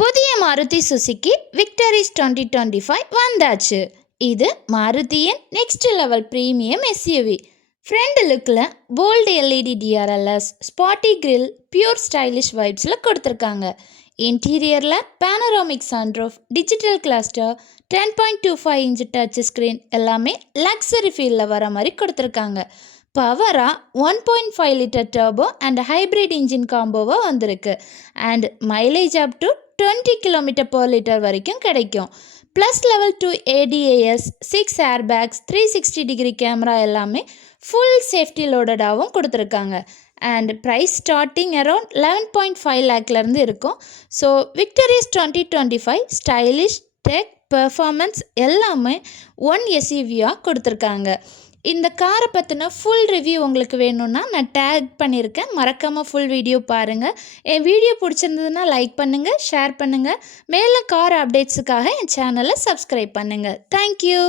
புதிய Maruti Suzuki victories 2025 வந்தாச்சு. இது மாருதியின் next level premium SUV. Front லுக்கில் bold LED DRLs, sporty grille, pure stylish வைப்ஸில் கொடுத்துருக்காங்க. இன்டீரியரில் panoramic sunroof, digital cluster, 10.25 inch touch screen எல்லாமே லக்ஸரி ஃபீலில் வர மாதிரி கொடுத்துருக்காங்க. பவராக 1.5 litre turbo and hybrid engine காம்போவாக வந்திருக்கு. And mileage up to 20 km/L வரைக்கும் கிடைக்கும். Plus level 2 ADAS, 6 airbags, 360 degree camera எல்லாமே ஃபுல் சேஃப்டி லோடடாகவும் கொடுத்துருக்காங்க. அண்ட் ப்ரைஸ் ஸ்டார்டிங் அரௌண்ட் 11.5 லேக்லேருந்து இருக்கும். So victories 2025 stylish, tech, performance எல்லாமே ஒன் எஸ்யூவியாக கொடுத்துருக்காங்க. இந்த காரை பற்றின ஃபுல் ரிவ்யூ உங்களுக்கு வேணும்னா நான் டேக் பண்ணியிருக்கேன், மறக்காமல் ஃபுல் வீடியோ பாருங்கள். என் வீடியோ பிடிச்சிருந்ததுன்னா லைக் பண்ணுங்கள், ஷேர் பண்ணுங்கள். மேலும் கார் அப்டேட்ஸுக்காக என் சேனலை சப்ஸ்கிரைப் பண்ணுங்கள். தேங்க்யூ.